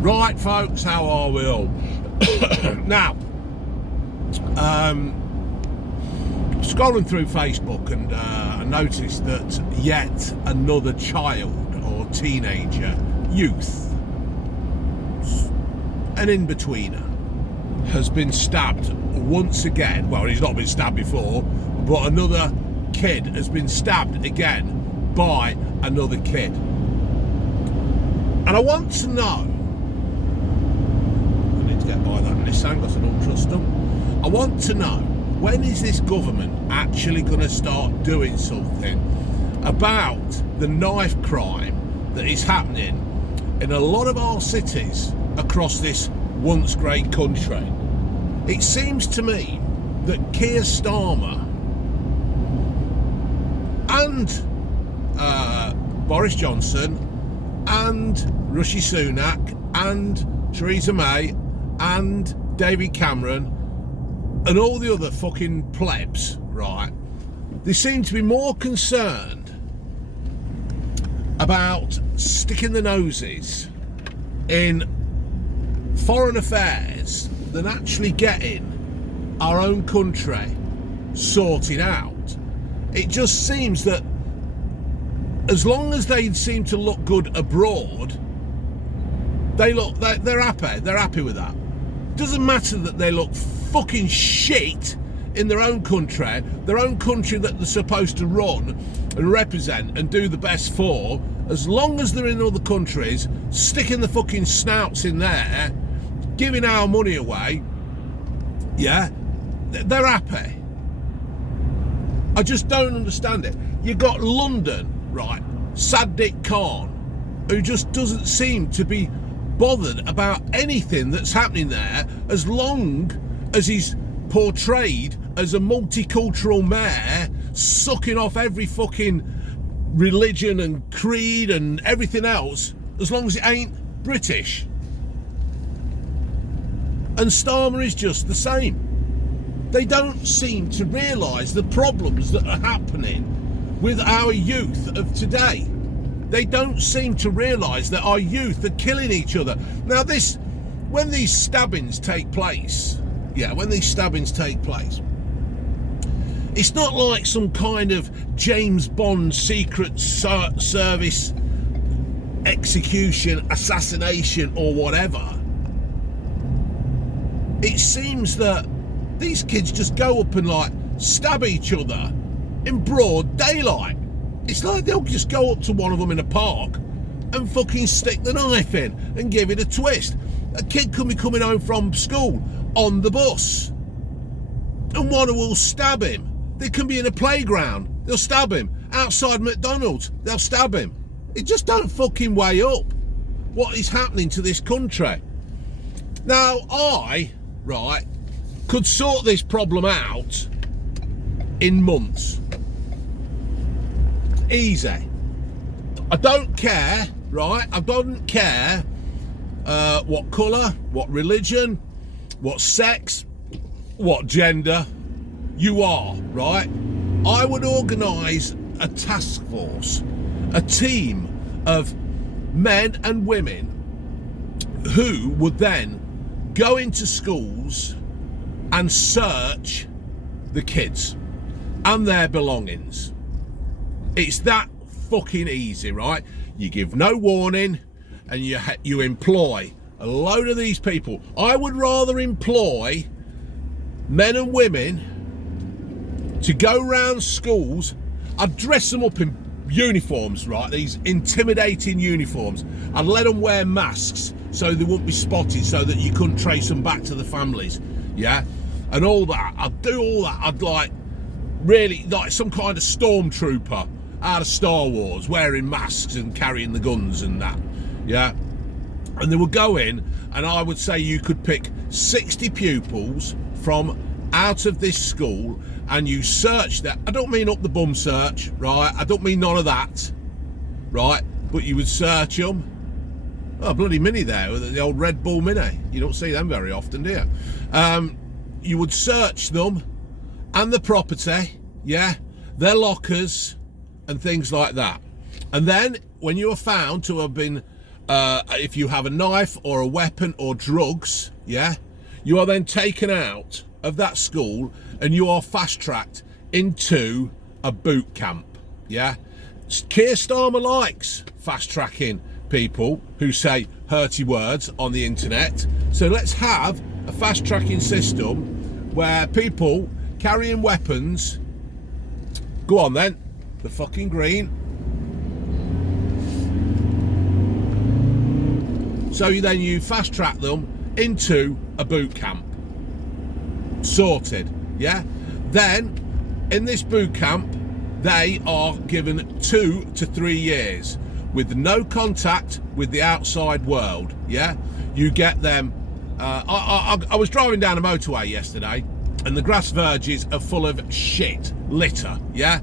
Right, folks, how are we all? Now, scrolling through Facebook and I noticed that yet another child or teenager, youth, an in-betweener, has been stabbed once again. Well, he's not been stabbed before, but another kid has been stabbed again by another kid. And I want to know, get by that Nissan because I don't trust them. I want to know, when is this government actually going to start doing something about the knife crime that is happening in a lot of our cities across this once great country? It seems to me that Keir Starmer and Boris Johnson and Rishi Sunak and Theresa May and David Cameron and all the other fucking plebs, right? They seem to be more concerned about sticking their noses in foreign affairs than actually getting our own country sorted out. It just seems that as long as they seem to look good abroad, they're happy with that. Doesn't matter that they look fucking shit in their own country that they're supposed to run and represent and do the best for. As long as they're in other countries, sticking the fucking snouts in there, giving our money away, yeah, they're happy. I just don't understand it. You got London, right? Sadiq Khan, who just doesn't seem to be bothered about anything that's happening there, as long as he's portrayed as a multicultural mayor sucking off every fucking religion and creed and everything else, as long as it ain't British. And Starmer is just the same. They don't seem to realise the problems that are happening with our youth of today. They don't seem to realise that our youth are killing each other. Now when these stabbings take place, it's not like some kind of James Bond Secret Service execution, assassination or whatever. It seems that these kids just go up and like stab each other in broad daylight. It's like they'll just go up to one of them in a park and fucking stick the knife in and give it a twist. A kid could be coming home from school on the bus and one will stab him. They can be in a playground, they'll stab him. Outside McDonald's, they'll stab him. It just don't fucking weigh up what is happening to this country. Now, I, right, could sort this problem out in months. Easy. I don't care, right? I don't care what colour, what religion, what sex, what gender you are, right? I would organise a task force, a team of men and women who would then go into schools and search the kids and their belongings. It's that fucking easy, right? You give no warning and you employ a load of these people. I would rather employ men and women to go round schools. I'd dress them up in uniforms, right? These intimidating uniforms. I'd let them wear masks so they wouldn't be spotted, so that you couldn't trace them back to the families, yeah? And all that. I'd do all that. I'd really like some kind of stormtrooper out of Star Wars, wearing masks and carrying the guns and that, yeah? And they would go in, and I would say you could pick 60 pupils from out of this school, and you search that. I don't mean up the bum search, right? I don't mean none of that, right? But you would search them. Oh, bloody Mini there, the old Red Bull Mini. You don't see them very often, do you? You would search them and the property, yeah, their lockers and things like that. And then when you are found to have been if you have a knife or a weapon or drugs, yeah, you are then taken out of that school and you are fast-tracked into a boot camp, yeah. Keir Starmer likes fast-tracking people who say hurty words on the internet, so let's have a fast-tracking system where people carrying weapons, go on then, the fucking green. So you fast track them into a boot camp. Sorted, yeah? Then, in this boot camp, they are given 2 to 3 years with no contact with the outside world, yeah? You get them, I was driving down a motorway yesterday and the grass verges are full of shit, litter, yeah?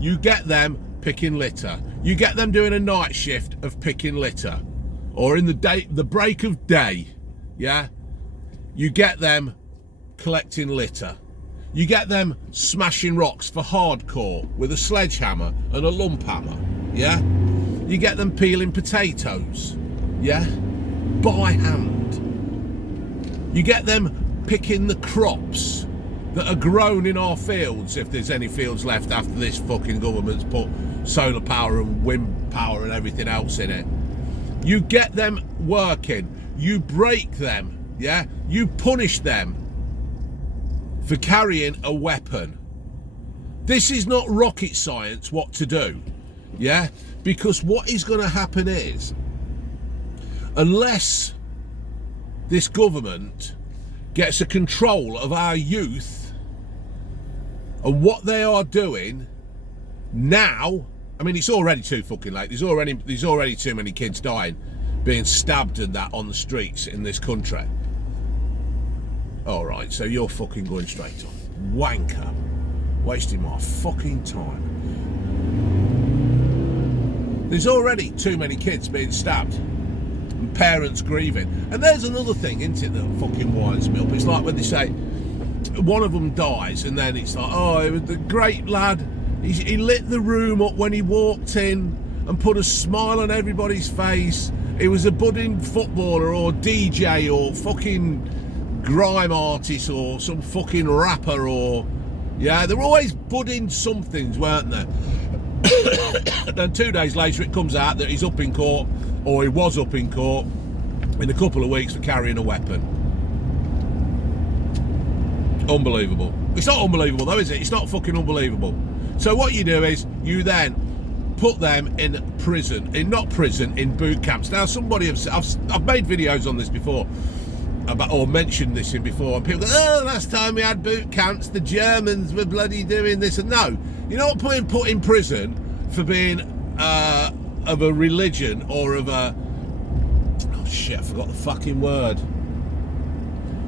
You get them picking litter. You get them doing a night shift of picking litter. Or in the break of day, yeah? You get them collecting litter. You get them smashing rocks for hardcore with a sledgehammer and a lump hammer, yeah? You get them peeling potatoes, yeah? By hand. You get them picking the crops that are grown in our fields, if there's any fields left after this fucking government's put solar power and wind power and everything else in it. You get them working, you break them, yeah? You punish them for carrying a weapon. This is not rocket science what to do, yeah? Because what is going to happen is, unless this government gets a control of our youth and what they are doing now, I mean, it's already too fucking late. There's already too many kids dying, being stabbed and that on the streets in this country. All right, so you're fucking going straight on. Wanker. Wasting my fucking time. There's already too many kids being stabbed and parents grieving. And there's another thing, isn't it, that fucking winds me up. It's like when they say one of them dies and then it's like, oh, it was the great lad. He lit the room up when he walked in and put a smile on everybody's face. He was a budding footballer or DJ or fucking grime artist or some fucking rapper or... Yeah, they were always budding somethings, weren't they? Then 2 days later it comes out that he's up in court, or he was up in court in a couple of weeks for carrying a weapon. Unbelievable. It's not unbelievable though, is it? It's not fucking unbelievable. So what you do is you then put them in prison, in boot camps. Now somebody I've made videos on this before, or mentioned this in before, and people go, oh, last time we had boot camps, the Germans were bloody doing this. And no, you're not put in prison for being of a religion or of a, oh shit, I forgot the fucking word.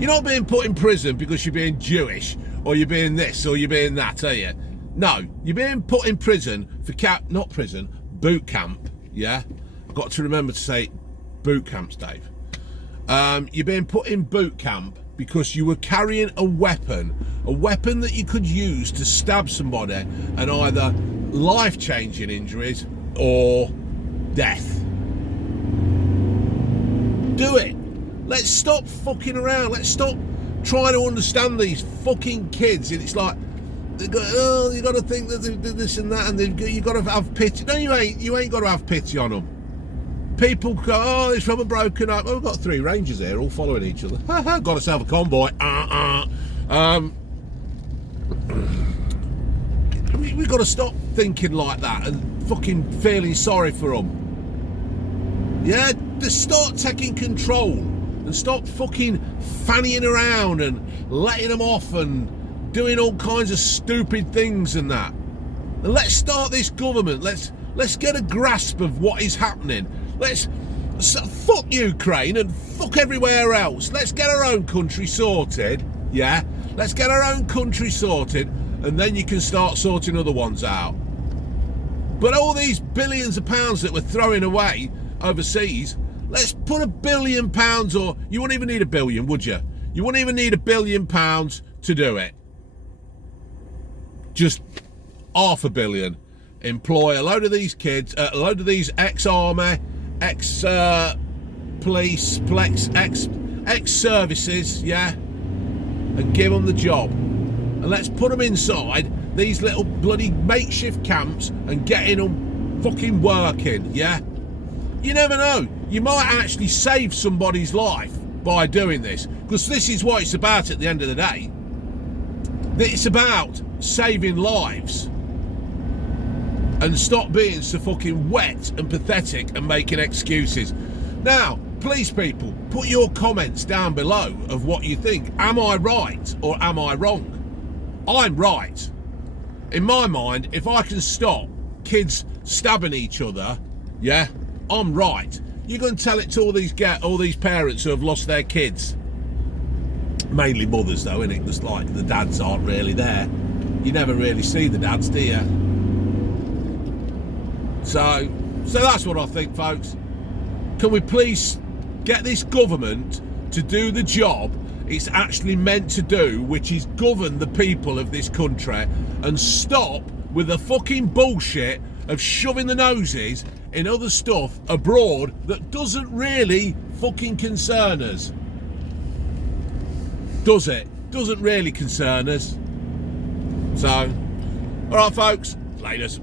You're not being put in prison because you're being Jewish or you're being this or you're being that, are you? No, you're being put in prison for boot camp, yeah? I've got to remember to say boot camps, Dave. You're being put in boot camp because you were carrying a weapon that you could use to stab somebody and either life-changing injuries or death. Do it. Let's stop fucking around. Let's stop trying to understand these fucking kids. And it's like, they go, oh, you got to think that they did this and that, and you got to have pity. No, you ain't got to have pity on them. People go, oh, it's from a broken up. Well, we've got 3 Rangers here, all following each other. Got us have a convoy. We've got to stop thinking like that and fucking feeling sorry for them. Yeah, just start taking control and stop fucking fannying around and letting them off and doing all kinds of stupid things and that. And let's start this government. Let's get a grasp of what is happening. Let's fuck Ukraine and fuck everywhere else. Let's get our own country sorted. Yeah, let's get our own country sorted, and then you can start sorting other ones out. But all these billions of pounds that we're throwing away overseas, let's put £1 billion, or you wouldn't even need $1 billion, would you? You wouldn't even need £1 billion to do it. Just £500 million. Employ a load of these kids, a load of these ex-army, ex-police, ex-services, yeah, and give them the job. And let's put them inside these little bloody makeshift camps and getting them fucking working, yeah? You never know. You might actually save somebody's life by doing this, because this is what it's about at the end of the day. It's about saving lives. And stop being so fucking wet and pathetic and making excuses. Now, please, people, put your comments down below of what you think. Am I right or am I wrong? I'm right. In my mind, if I can stop kids stabbing each other, yeah, I'm right. You're going to tell it to all these parents who have lost their kids. Mainly mothers, though, innit? Because, like, the dads aren't really there. You never really see the dads, do you? So that's what I think, folks. Can we please get this government to do the job it's actually meant to do, which is govern the people of this country, and stop with the fucking bullshit of shoving the noses in other stuff abroad that doesn't really fucking concern us. Does it? Doesn't really concern us. So, alright folks, laters.